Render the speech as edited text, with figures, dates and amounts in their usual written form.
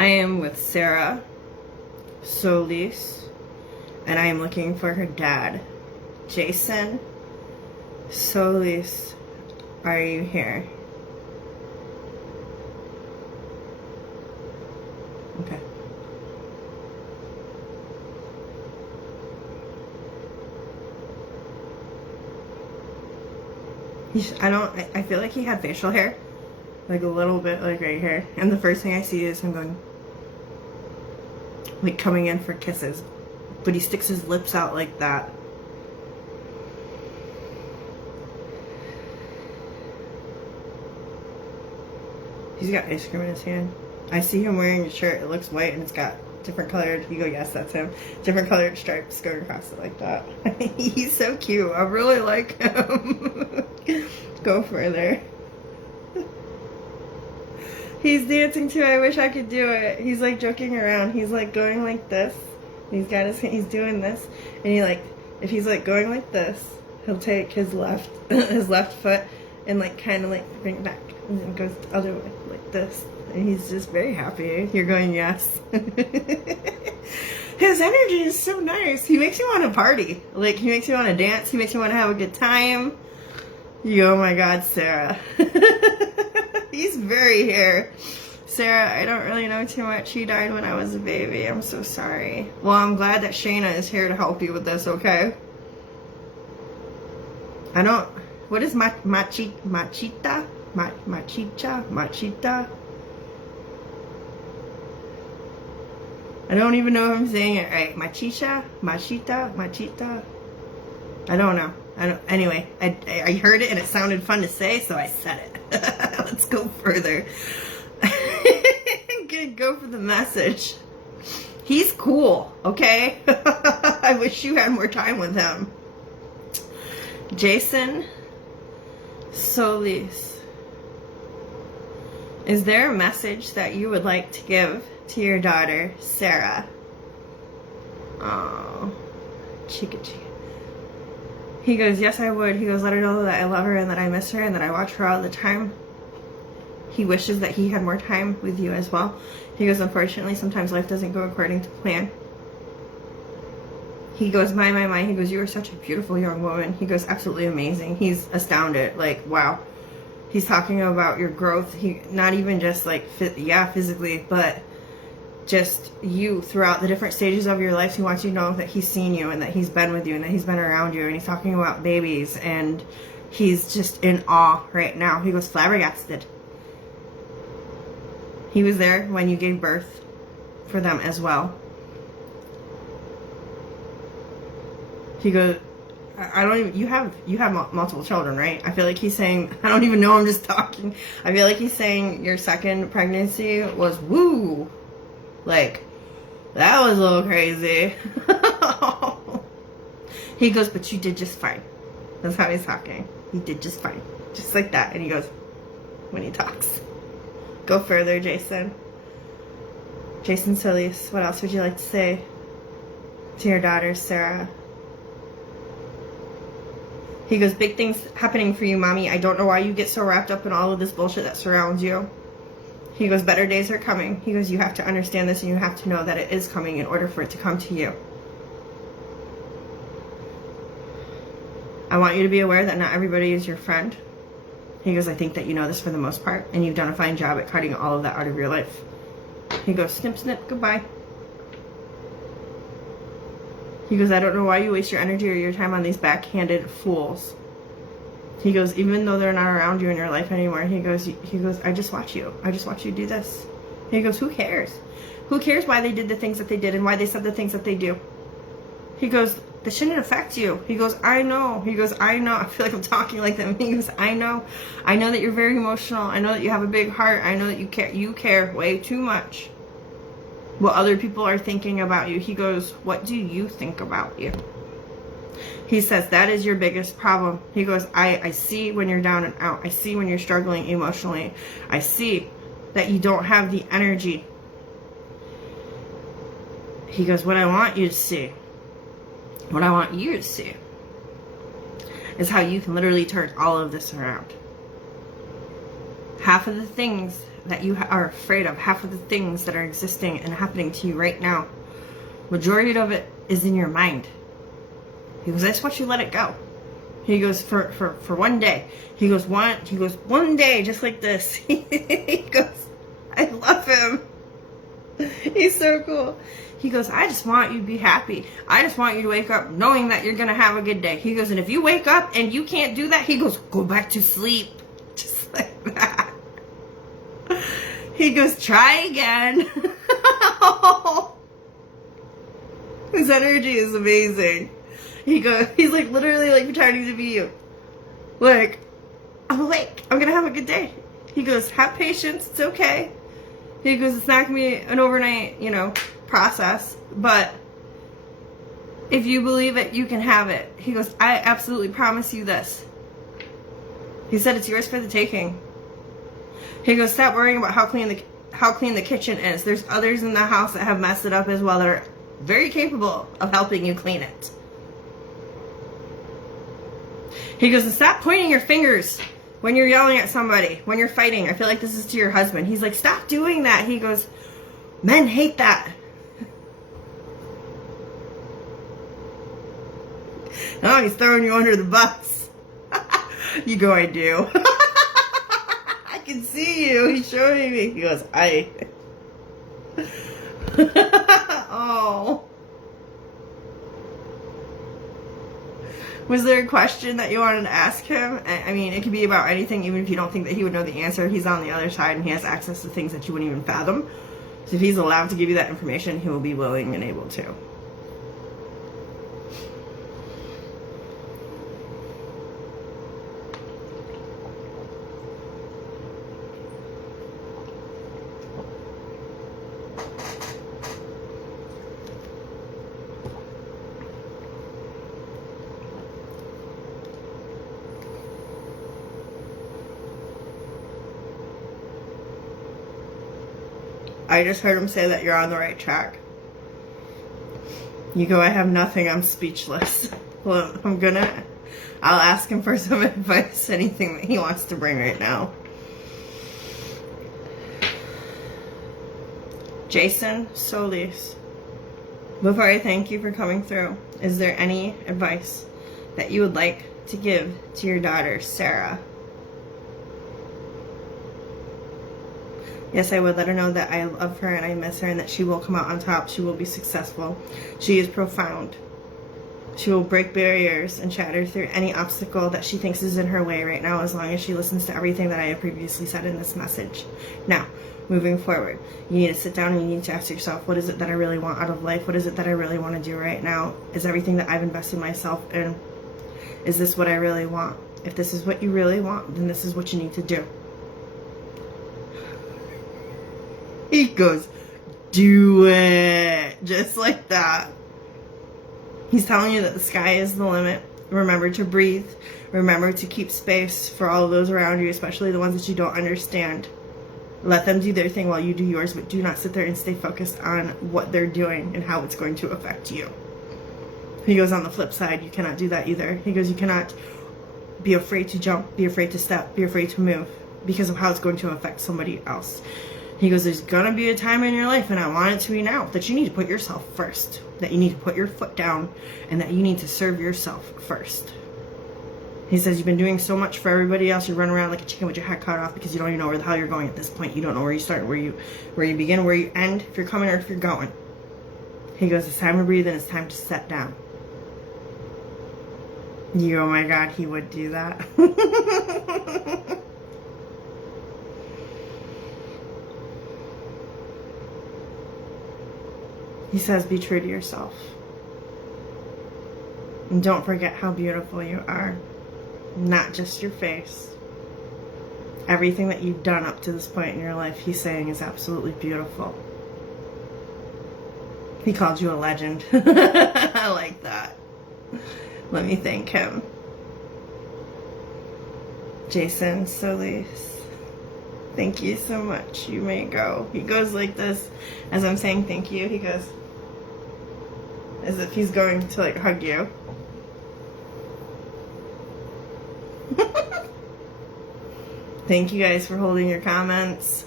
I am with Sara Solis, and I am looking for her dad. Jason Solis, are you here? Okay. I feel like he had facial hair. Like a little bit, like right here. And the first thing I see is him going, like coming in for kisses. But he sticks his lips out like that. He's got ice cream in his hand. I see him wearing a shirt. It looks white and it's got different colored, you go, yes, that's him. Different colored stripes going across it like that. He's so cute. I really like him. Go further. He's dancing too. I wish I could do it. He's like joking around. He's like going like this. He's got he's doing this. And he like, if he's like going like this, he'll take his left foot and like kind of like bring it back. And then goes the other way like this. And he's just very happy. You're going, yes. His energy is so nice. He makes you want to party. Like, he makes you want to dance. He makes you want to have a good time. Oh my God, Sara. He's very here. Sara, I don't really know too much. He died when I was a baby. I'm so sorry. Well, I'm glad that Shayna is here to help you with this, okay? I don't... What is machita? Machita? I don't even know if I'm saying it right. Machita? I don't know. Anyway, I heard it and it sounded fun to say, so I said it. Let's go further. Go for the message. He's cool, okay? I wish you had more time with him. Jason Solis, is there a message that you would like to give to your daughter, Sara? Oh, chica. He goes, yes, I would. He goes, let her know that I love her and that I miss her and that I watch her all the time. He wishes that he had more time with you as well. He goes, unfortunately, sometimes life doesn't go according to plan. He goes, my. He goes, you are such a beautiful young woman. He goes, absolutely amazing. He's astounded. Like, wow. He's talking about your growth. He not even just like, physically, but just you throughout the different stages of your life. He wants you to know that he's seen you and that he's been with you and that he's been around you. And he's talking about babies and he's just in awe right now. He goes, flabbergasted. He was there when you gave birth for them as well. He goes, I don't even, you have multiple children, right? I feel like he's saying, I don't even know, I'm just talking. I feel like he's saying your second pregnancy was woo. Like, that was a little crazy. He goes, but you did just fine. That's how he's talking. He did just fine. Just like that. And he goes, when he talks. Go further, Jason. Jason Solis, what else would you like to say to your daughter, Sara? He goes, big things happening for you, mommy. I don't know why you get so wrapped up in all of this bullshit that surrounds you. He goes, better days are coming. He goes, you have to understand this and you have to know that it is coming in order for it to come to you. I want you to be aware that not everybody is your friend. He goes, I think that you know this for the most part, and you've done a fine job at cutting all of that out of your life. He goes, snip, snip, goodbye. He goes, I don't know why you waste your energy or your time on these backhanded fools. He goes, even though they're not around you in your life anymore, he goes, I just watch you. I just watch you do this. He goes, who cares? Who cares why they did the things that they did and why they said the things that they do? He goes, this shouldn't affect you. He goes, I know. He goes, I know. I feel like I'm talking like them. He goes, I know. I know that you're very emotional. I know that you have a big heart. I know that you care. You care way too much what other people are thinking about you. He goes, what do you think about you? He says, that is your biggest problem. He goes, I see when you're down and out. I see when you're struggling emotionally. I see that you don't have the energy. He goes, what I want you to see is how you can literally turn all of this around. Half of the things that you are afraid of, half of the things that are existing and happening to you right now, majority of it is in your mind. He goes, I just want you to let it go. He goes, for one day. He goes, one day, just like this. He goes, I love him. He's so cool. He goes, I just want you to be happy. I just want you to wake up knowing that you're going to have a good day. He goes, and if you wake up and you can't do that, he goes, go back to sleep. Just like that. He goes, try again. His energy is amazing. He's like literally like pretending to be you. Like, I'm awake. I'm going to have a good day. He goes, have patience. It's okay. He goes, it's not going to be an overnight, process, but if you believe it, you can have it. He goes, I absolutely promise you this. He said, it's yours for the taking. He goes, stop worrying about how clean the kitchen is. There's others in the house that have messed it up as well that are very capable of helping you clean it. He goes, and stop pointing your fingers when you're yelling at somebody, when you're fighting. I feel like this is to your husband. He's like, stop doing that. He goes, men hate that. Oh, he's throwing you under the bus. You go, I do. I can see you. He's showing me. He goes, Oh. Was there a question that you wanted to ask him? I mean, it could be about anything, even if you don't think that he would know the answer. He's on the other side and he has access to things that you wouldn't even fathom. So if he's allowed to give you that information, he will be willing and able to. I just heard him say that you're on the right track. You go, I have nothing, I'm speechless. Well, I'll ask him for some advice, anything that he wants to bring right now. Jason Solis, before I thank you for coming through, is there any advice that you would like to give to your daughter, Sara? Yes, I would let her know that I love her and I miss her and that she will come out on top. She will be successful. She is profound. She will break barriers and shatter through any obstacle that she thinks is in her way right now, as long as she listens to everything that I have previously said in this message. Now, moving forward, you need to sit down and you need to ask yourself, what is it that I really want out of life? What is it that I really want to do right now? Is everything that I've invested myself in, is this what I really want? If this is what you really want, then this is what you need to do. He goes, do it. Just like that. He's telling you that the sky is the limit. Remember to breathe. Remember to keep space for all of those around you, especially the ones that you don't understand. Let them do their thing while you do yours, but do not sit there and stay focused on what they're doing and how it's going to affect you. He goes, on the flip side, you cannot do that either. He goes, you cannot be afraid to jump, be afraid to step, be afraid to move because of how it's going to affect somebody else. He goes, there's going to be a time in your life, and I want it to be now, that you need to put yourself first. That you need to put your foot down, and that you need to serve yourself first. He says, you've been doing so much for everybody else. You run around like a chicken with your head cut off because you don't even know where the hell you're going at this point. You don't know where you start, where you begin, where you end, if you're coming or if you're going. He goes, it's time to breathe and it's time to set down. You, oh my God, he would do that. He says, be true to yourself. And don't forget how beautiful you are. Not just your face. Everything that you've done up to this point in your life, he's saying is absolutely beautiful. He called you a legend. I like that. Let me thank him. Jason Solis. Thank you so much. You may go. He goes like this. As I'm saying thank you, he goes as if he's going to like hug you. Thank you guys for holding your comments.